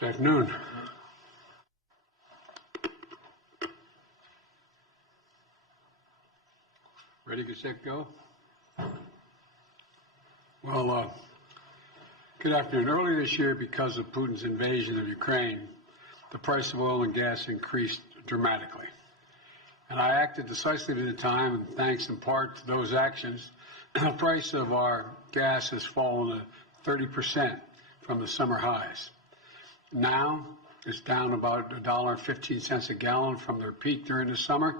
Good afternoon. Ready, get set, go? Well, good afternoon. Earlier this year, because of Putin's invasion of Ukraine, the price of oil and gas increased dramatically. And I acted decisively at the time, and thanks in part to those actions, the price of our gas has fallen to 30% from the summer highs. Now, it's down about $1.15 a gallon from their peak during the summer.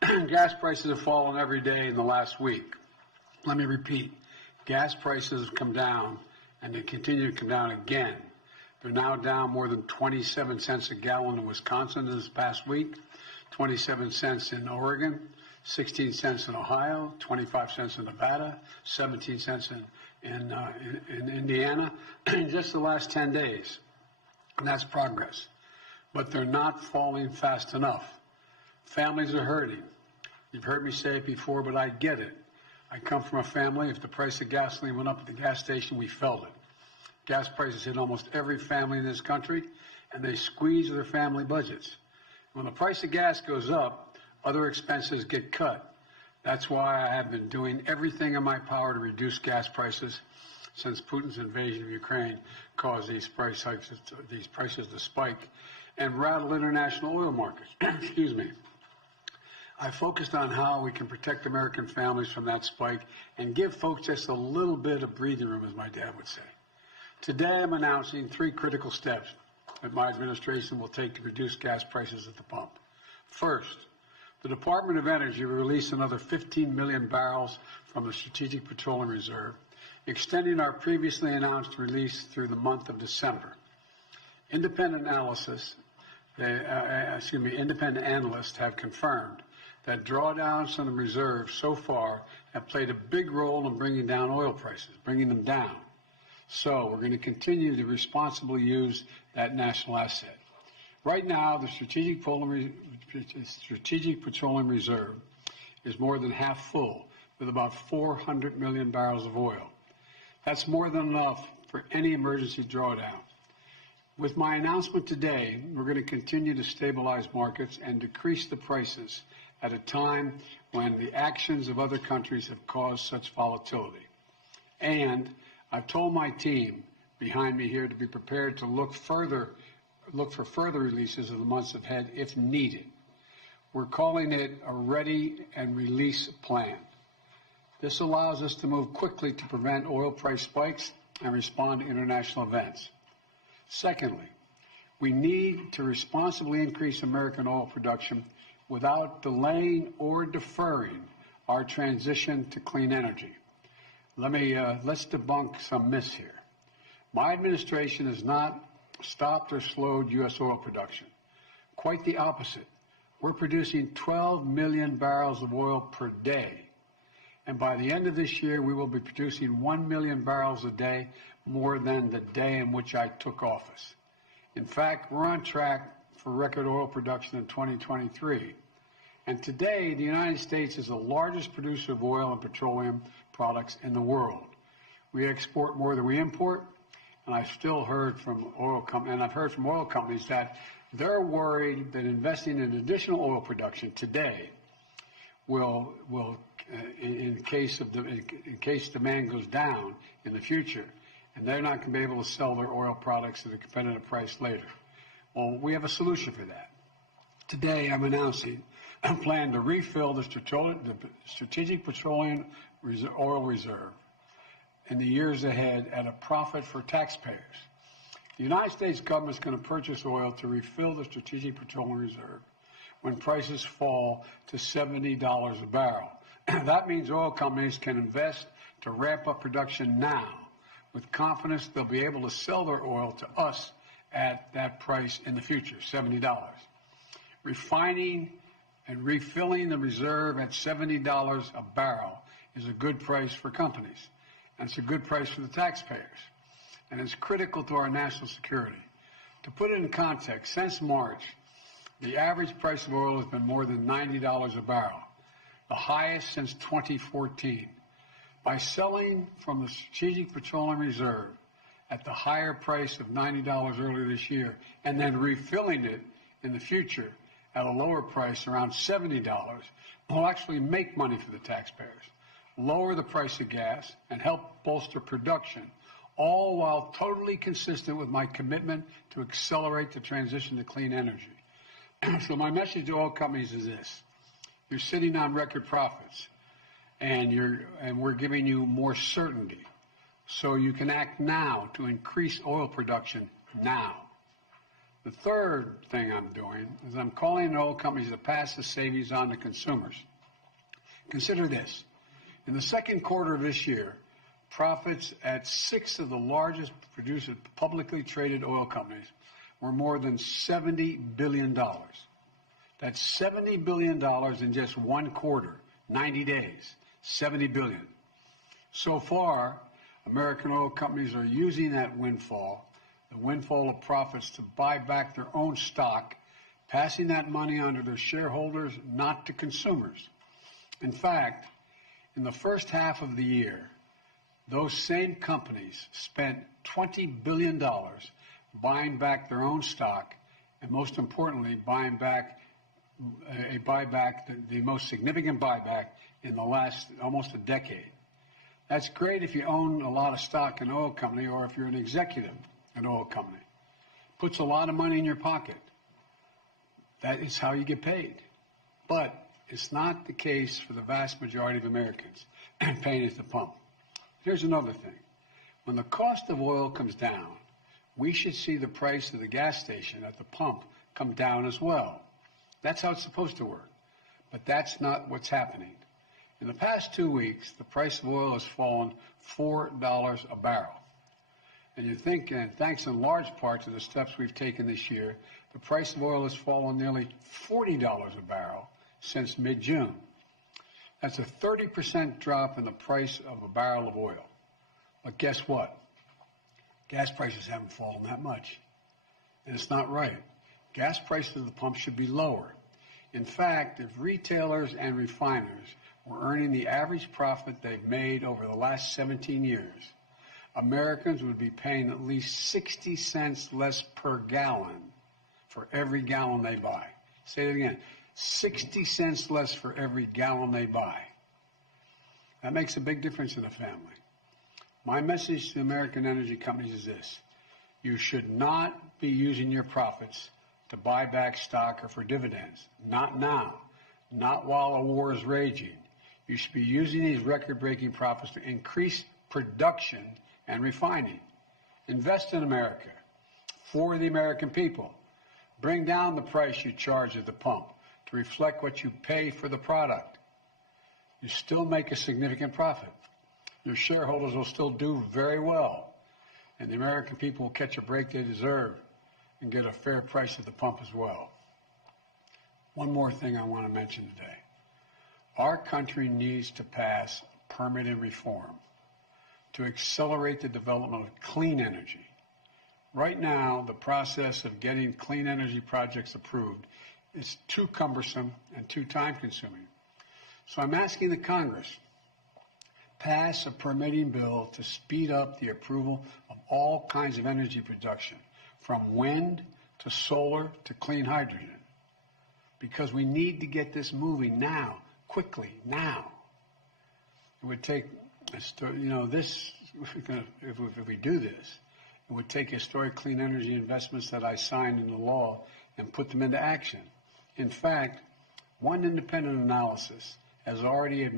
Gas prices have fallen every day in the last week. Let me repeat, gas prices have come down, and they continue to come down again. They're now down more than 27 cents a gallon in Wisconsin this past week, 27 cents in Oregon, 16 cents in Ohio, 25 cents in Nevada, 17 cents in Indiana, in just the last 10 days. And that's progress. But they're not falling fast enough. Families are hurting. You've heard me say it before, but I get it. I come from a family, if the price of gasoline went up at the gas station, we felt it. Gas prices hit almost every family in this country, and they squeeze their family budgets. When the price of gas goes up, other expenses get cut. That's why I have been doing everything in my power to reduce gas prices since Putin's invasion of Ukraine caused these prices to spike and rattle international oil markets. Excuse me. I focused on how we can protect American families from that spike and give folks just a little bit of breathing room, as my dad would say. Today, I'm announcing 3 critical steps that my administration will take to reduce gas prices at the pump. First, the Department of Energy will release another 15 million barrels from the Strategic Petroleum Reserve, extending our previously announced release through the month of December. Independent analysts have confirmed that drawdowns from the reserve so far have played a big role in bringing down oil prices, bringing them down. So we're going to continue to responsibly use that national asset. Right now, the Strategic Petroleum Reserve is more than half full, with about 400 million barrels of oil. That's more than enough for any emergency drawdown. With my announcement today, we're going to continue to stabilize markets and decrease the prices at a time when the actions of other countries have caused such volatility. And I've told my team behind me here to be prepared to look for further releases in the months ahead if needed. We're calling it a ready and release plan. This allows us to move quickly to prevent oil price spikes and respond to international events. Secondly, we need to responsibly increase American oil production without delaying or deferring our transition to clean energy. Let's debunk some myths here. My administration has not stopped or slowed U.S. oil production. Quite the opposite. We're producing 12 million barrels of oil per day. And by the end of this year, we will be producing 1 million barrels a day, more than the day in which I took office. In fact, we're on track for record oil production in 2023. And today, the United States is the largest producer of oil and petroleum products in the world. We export more than we import, and I've heard from oil companies that they're worried that investing in additional oil production today will in case demand goes down in the future, and they're not going to be able to sell their oil products at a competitive price later. Well, we have a solution for that. Today, I'm announcing a plan to refill the Strategic Petroleum Oil Reserve in the years ahead at a profit for taxpayers. The United States government is going to purchase oil to refill the Strategic Petroleum Reserve when prices fall to $70 a barrel. That means oil companies can invest to ramp up production now with confidence they'll be able to sell their oil to us at that price in the future, $70. Refining and refilling the reserve at $70 a barrel is a good price for companies, and it's a good price for the taxpayers, and it's critical to our national security. To put it in context, since March, the average price of oil has been more than $90 a barrel, the highest since 2014. By selling from the Strategic Petroleum Reserve at the higher price of $90 earlier this year and then refilling it in the future at a lower price around $70 will actually make money for the taxpayers, lower the price of gas, and help bolster production, all while totally consistent with my commitment to accelerate the transition to clean energy. So my message to oil companies is this. You're sitting on record profits, and we're giving you more certainty, so you can act now to increase oil production now. The third thing I'm doing is I'm calling on oil companies to pass the savings on to consumers. Consider this. In the second quarter of this year, profits at 6 of the largest producers, publicly traded oil companies, were more than $70 billion. That's $70 billion in just one quarter, 90 days, $70 billion. So far, American oil companies are using that windfall, the windfall of profits, to buy back their own stock, passing that money on to their shareholders, not to consumers. In fact, in the first half of the year, those same companies spent $20 billion buying back their own stock, and most importantly, buying back the most significant buyback in the last almost a decade. That's great if you own a lot of stock in an oil company or if you're an executive in an oil company. Puts a lot of money in your pocket. That is how you get paid. But it's not the case for the vast majority of Americans paying at the pump. Here's another thing. When the cost of oil comes down, we should see the price of the gas station at the pump come down as well. That's how it's supposed to work. But that's not what's happening. In the past 2 weeks, the price of oil has fallen $4 a barrel. And you think, and thanks in large part to the steps we've taken this year, the price of oil has fallen nearly $40 a barrel since mid-June. That's a 30% drop in the price of a barrel of oil. But guess what? Gas prices haven't fallen that much. And it's not right. Gas prices at the pump should be lower. In fact, if retailers and refiners were earning the average profit they've made over the last 17 years, Americans would be paying at least 60 cents less per gallon for every gallon they buy. Say it again, 60 cents less for every gallon they buy. That makes a big difference in a family. My message to American energy companies is this. You should not be using your profits to buy back stock or for dividends. Not now. Not while a war is raging. You should be using these record-breaking profits to increase production and refining. Invest in America for the American people. Bring down the price you charge at the pump to reflect what you pay for the product. You still make a significant profit. Your shareholders will still do very well, and the American people will catch a break they deserve and get a fair price at the pump as well. One more thing I want to mention today. Our country needs to pass permitting reform to accelerate the development of clean energy. Right now, the process of getting clean energy projects approved is too cumbersome and too time-consuming. So I'm asking the Congress, pass a permitting bill to speed up the approval of all kinds of energy production, from wind to solar to clean hydrogen, because we need to get this moving now, quickly, now. It would take, this, if we do this, it would take historic clean energy investments that I signed into law and put them into action. In fact, one independent analysis has already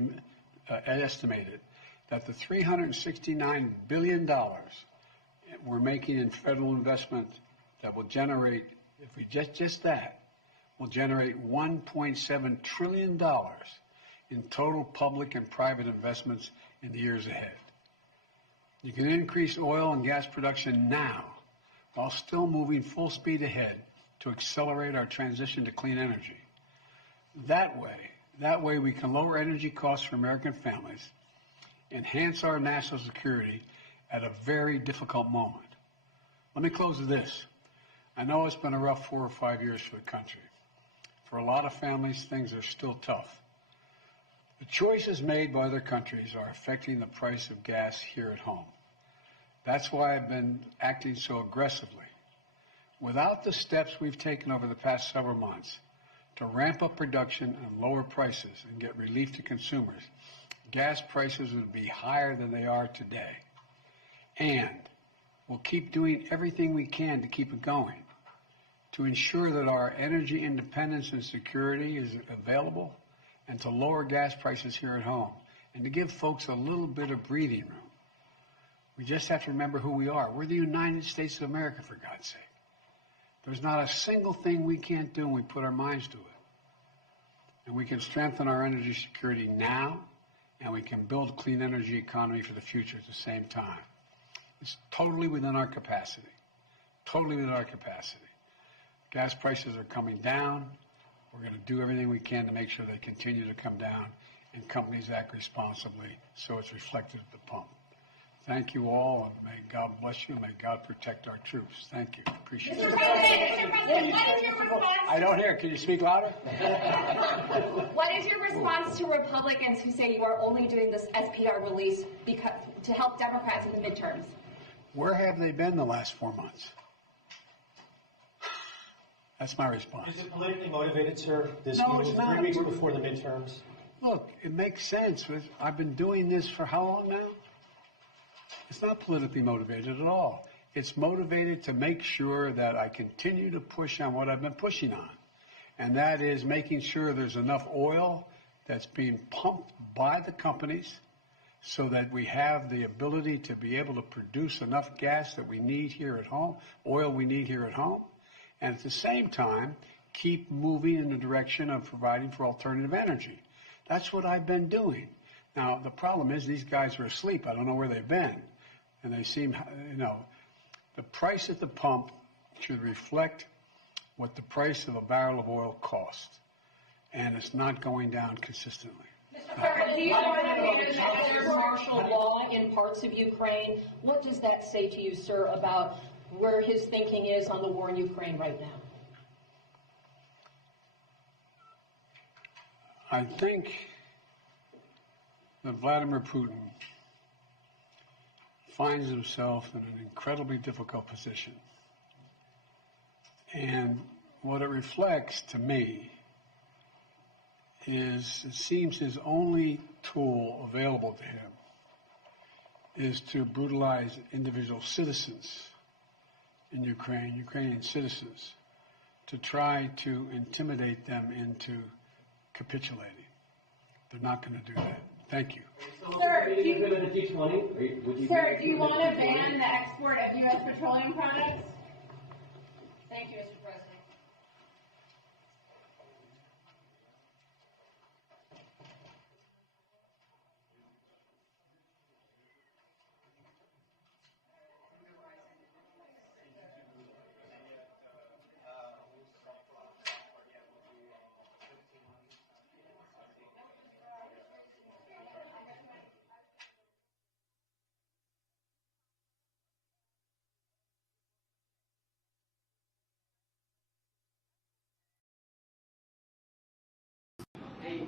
estimated that the $369 billion we're making in federal investment that will generate, if we just that, will generate $1.7 trillion in total public and private investments in the years ahead. You can increase oil and gas production now while still moving full speed ahead to accelerate our transition to clean energy. That way we can lower energy costs for American families, enhance our national security at a very difficult moment. Let me close with this. I know it's been a rough 4 or 5 years for the country. For a lot of families, things are still tough. The choices made by other countries are affecting the price of gas here at home. That's why I've been acting so aggressively. Without the steps we've taken over the past several months to ramp up production and lower prices and get relief to consumers, gas prices would be higher than they are today. And we'll keep doing everything we can to keep it going, to ensure that our energy independence and security is available, and to lower gas prices here at home, and to give folks a little bit of breathing room. We just have to remember who we are. We're the United States of America, for God's sake. There's not a single thing we can't do when we put our minds to it. And we can strengthen our energy security now, and we can build a clean energy economy for the future at the same time. It's totally within our capacity. Totally within our capacity. Gas prices are coming down. We're going to do everything we can to make sure they continue to come down, and companies act responsibly so it's reflected at the pump. Thank you all, and may God bless you, and may God protect our troops. Thank you. Appreciate it. Mr. President, what is your response? I don't hear. Can you speak louder? What is your response to Republicans who say you are only doing this SPR release because to help Democrats in the midterms? Where have they been the last 4 months? That's my response. Is it politically motivated, sir? This No, move it's not. 3 weeks before the midterms? Look, it makes sense. I've been doing this for how long now? It's not politically motivated at all. It's motivated to make sure that I continue to push on what I've been pushing on. And that is making sure there's enough oil that's being pumped by the companies so that we have the ability to be able to produce enough gas that we need here at home, oil we need here at home, and at the same time, keep moving in the direction of providing for alternative energy. That's what I've been doing. Now, the problem is these guys are asleep. I don't know where they've been. And they seem, the price at the pump should reflect what the price of a barrel of oil costs. And it's not going down consistently. Mr. President, do you know that there's martial law in parts of Ukraine? What does that say to you, sir, about where his thinking is on the war in Ukraine right now? I think that Vladimir Putin finds himself in an incredibly difficult position. And what it reflects to me is it seems his only tool available to him is to brutalize individual citizens in Ukraine, Ukrainian citizens, to try to intimidate them into capitulating. They're not going to do that. Thank you. Sir, do you want to ban the export of U.S. petroleum products? Thank you, Mr. President. Hey,